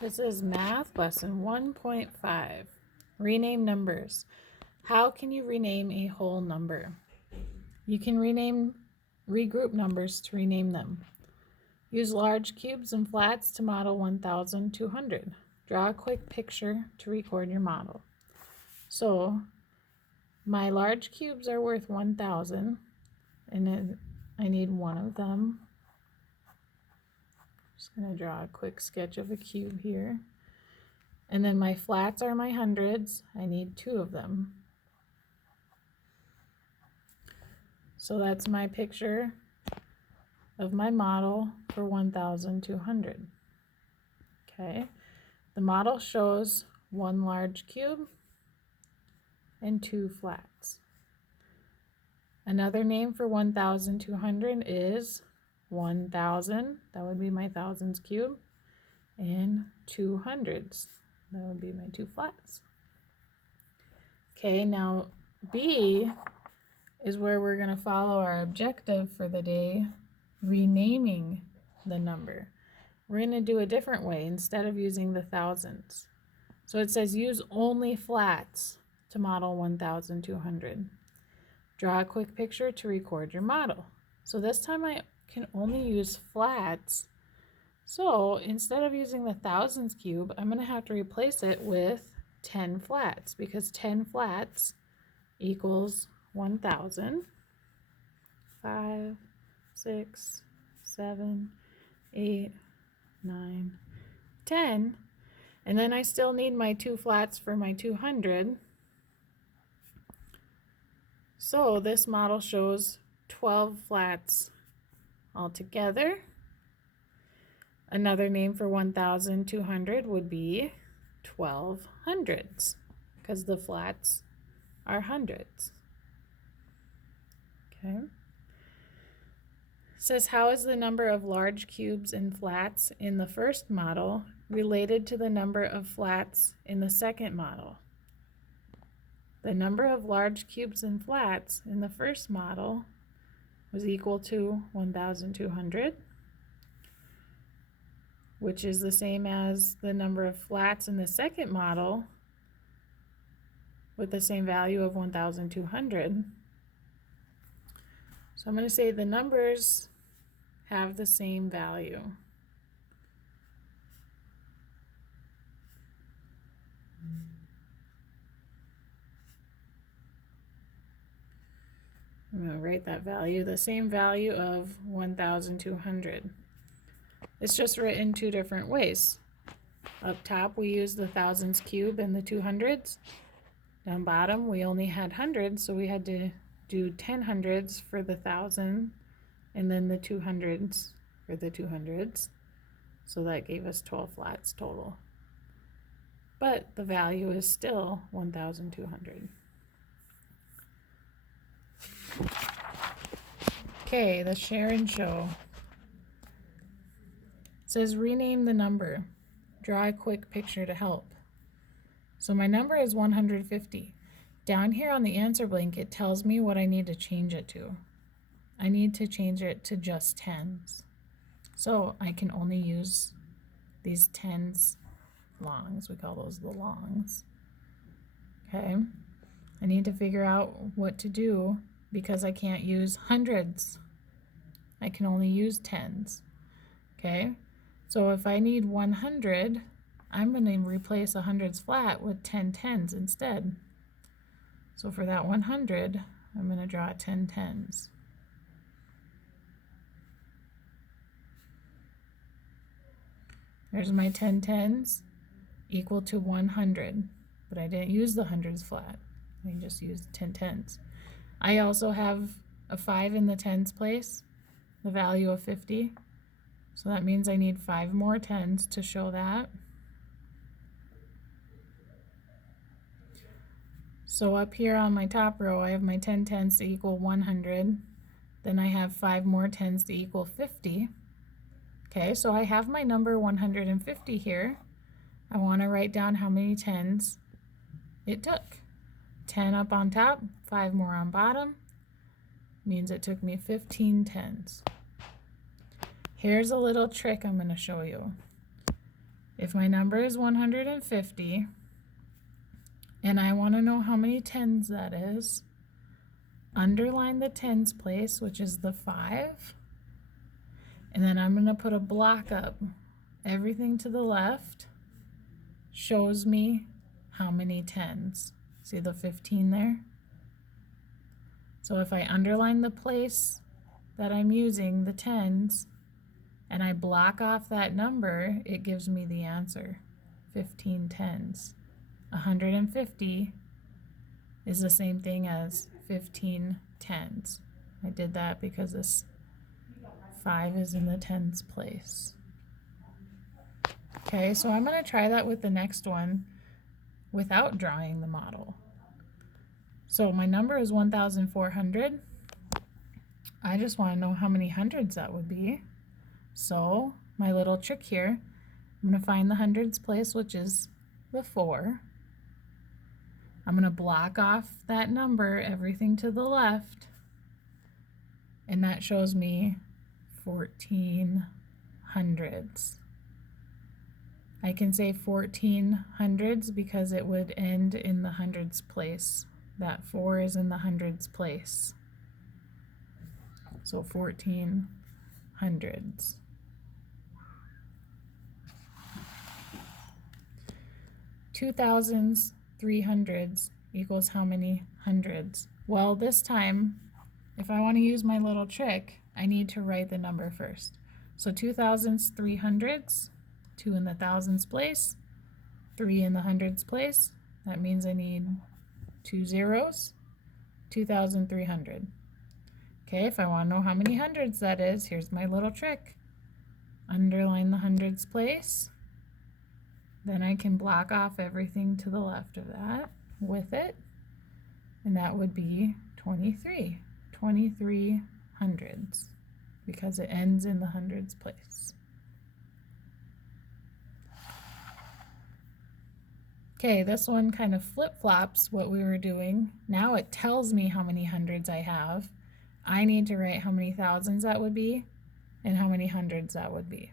This is math lesson 1.5. Rename numbers. How can you rename a whole number? You can regroup numbers to rename them. Use large cubes and flats to model 1,200. Draw a quick picture to record your model. So my large cubes are worth 1,000, and then I need one of them. Just going to draw a quick sketch of a cube here. And then my flats are my hundreds. I need two of them. So that's my picture of my model for 1,200. Okay, the model shows one large cube and two flats. Another name for 1,200 is 1,000. That would be my thousands cube, and 200s. That would be my two flats. Okay, now B is where we're going to follow our objective for the day, renaming the number. We're going to do a different way instead of using the thousands. So it says use only flats to model 1,200. Draw a quick picture to record your model. So this time I can only use flats. So instead of using the thousands cube, I'm going to have to replace it with 10 flats, because 10 flats equals 1,000. 5, 6, 7, 8, 9, 10. And then I still need my two flats for my 200. So this model shows 12 flats altogether. Another name for 1,200 would be 12 hundreds, because the flats are hundreds. Okay. It says, how is the number of large cubes and flats in the first model related to the number of flats in the second model? The number of large cubes and flats in the first model was equal to 1,200, which is the same as the number of flats in the second model with the same value of 1,200. So I'm going to say the numbers have the same value. I'm going to write that value, the same value of 1,200. It's just written two different ways. Up top we use the thousands cube and the 200s. Down bottom we only had hundreds, so we had to do 10 hundreds for the 1,000 and then the 200s for the 200s. So that gave us 12 flats total. But the value is still 1,200. Okay, the share and show. It says rename the number. Draw a quick picture to help. So my number is 150. Down here on the answer blank, it tells me what I need to change it to. I need to change it to just tens. So I can only use these tens longs. We call those the longs. Okay. I need to figure out what to do because I can't use hundreds. I can only use tens. Okay. So if I need 100, I'm going to replace a hundreds flat with 10 tens instead. So for that 100, I'm going to draw 10 tens. There's my 10 tens equal to 100, but I didn't use the hundreds flat. I just used 10 tens. I also have a 5 in the tens place, the value of 50. So that means I need 5 more tens to show that. So up here on my top row, I have my 10 tens to equal 100. Then I have 5 more tens to equal 50. Okay, so I have my number 150 here. I want to write down how many tens it took. 10 up on top, 5 more on bottom. Means it took me 15 tens. Here's a little trick I'm going to show you. if my number is 150 and I want to know how many tens that is, underline the tens place, which is the 5, and then I'm going to put a block up. Everything to the left shows me how many tens. See the 15 there? So if I underline the place that I'm using, the tens, and I block off that number, it gives me the answer, 15 tens. 150 is the same thing as 15 tens. I did that because this 5 is in the tens place. Okay, so I'm going to try that with the next one without drawing the model. So my number is 1,400. I just want to know how many hundreds that would be. So my little trick here, I'm going to find the hundreds place, which is the 4. I'm going to block off that number, everything to the left, and that shows me 14 hundreds. I can say 14 hundreds because it would end in the hundreds place. That 4 is in the hundreds place. So 14 hundreds. Two thousands, 300s equals how many hundreds? Well, this time, if I want to use my little trick, I need to write the number first. So 2,000s, 300s, 2 in the thousands place, 3 in the hundreds place. That means I need 2 zeros, 2,300. Okay, if I want to know how many hundreds that is, here's my little trick. Underline the hundreds place. Then I can block off everything to the left of that with it, and that would be 23. 23 hundreds, because it ends in the hundreds place. Okay, this one kind of flip-flops what we were doing. Now it tells me how many hundreds I have. I need to write how many thousands that would be and how many hundreds that would be.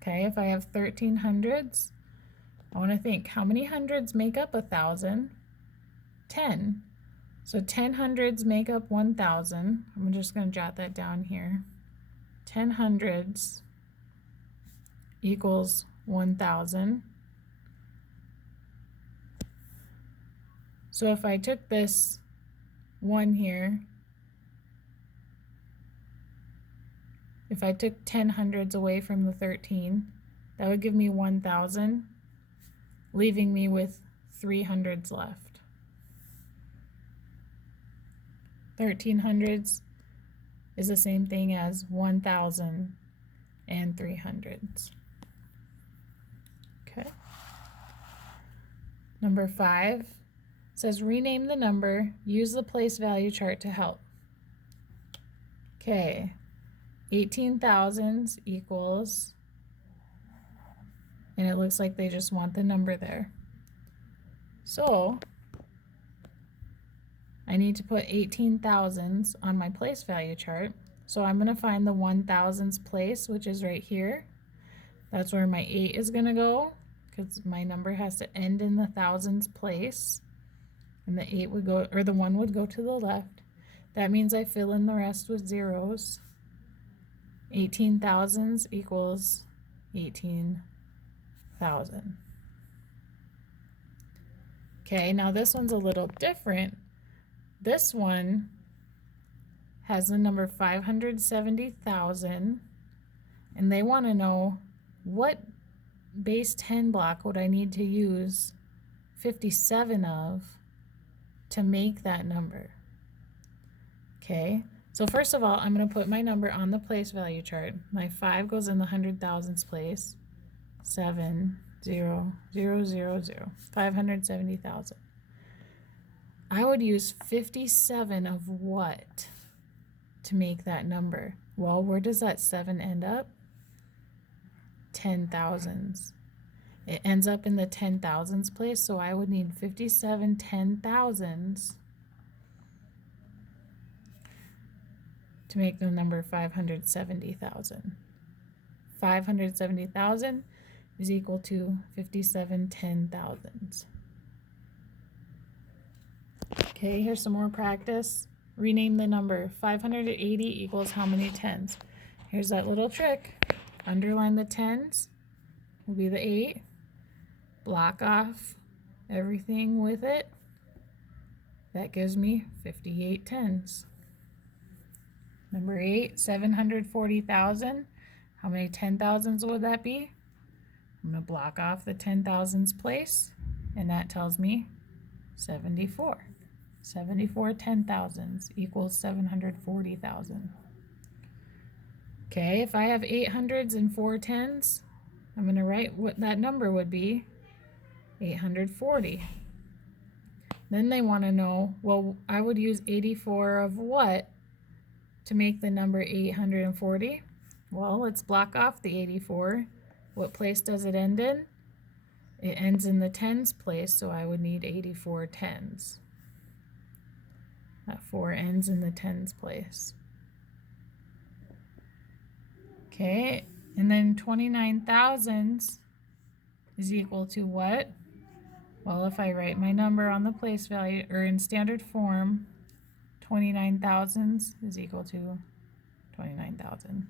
Okay, if I have 13 hundreds, I want to think, how many hundreds make up 1,000? 10. So 10 hundreds make up 1,000. I'm just going to jot that down here. 10 hundreds equals 1,000. So if I took this 1 here, if I took 10 hundreds away from the 13, that would give me 1,000, leaving me with 3 hundreds left. 13 hundreds is the same thing as 1,000 and 300s. Okay. Number 5 says rename the number, use the place value chart to help. Okay, 18,000s equals, and it looks like they just want the number there. So I need to put 18,000s on my place value chart. So I'm going to find the 1,000s place, which is right here. That's where my 8 is going to go, because my number has to end in the thousands place. And the 8 would go, or the 1 would go to the left. That means I fill in the rest with zeros. 18,000s equals 18,000. Okay, now this one's a little different. This one has the number 570,000, and they want to know what base 10 block would I need to use 57 of to make that number. Okay, so first of all, I'm going to put my number on the place value chart. My 5 goes in the 100,000s place. 7, 0, 0, 0, 0. 570,000. I would use 57 of what to make that number? Well, where does that 7 end up? 10,000s. It ends up in the 10,000s place, so I would need 57 10,000s to make the number 570,000. 570,000 is equal to 57 10,000s. Okay, here's some more practice. Rename the number. 580 equals how many tens? Here's that little trick. Underline the tens, will be the 8. Block off everything with it. That gives me 58 tens. Number 8, 740,000. How many 10,000s would that be? I'm going to block off the 10,000s place, and that tells me 74. 74 10,000s equals 740,000. Okay, if I have 800s and 4 tens, I'm going to write what that number would be, 840. Then they want to know, well, I would use 84 of what to make the number 840? Well, let's block off the 84. What place does it end in? It ends in the tens place, so I would need 84 tens. That 4 ends in the tens place. Okay, and then 29 thousandths is equal to what? Well, if I write my number on the place value, or in standard form, 29 thousandths is equal to 29,000.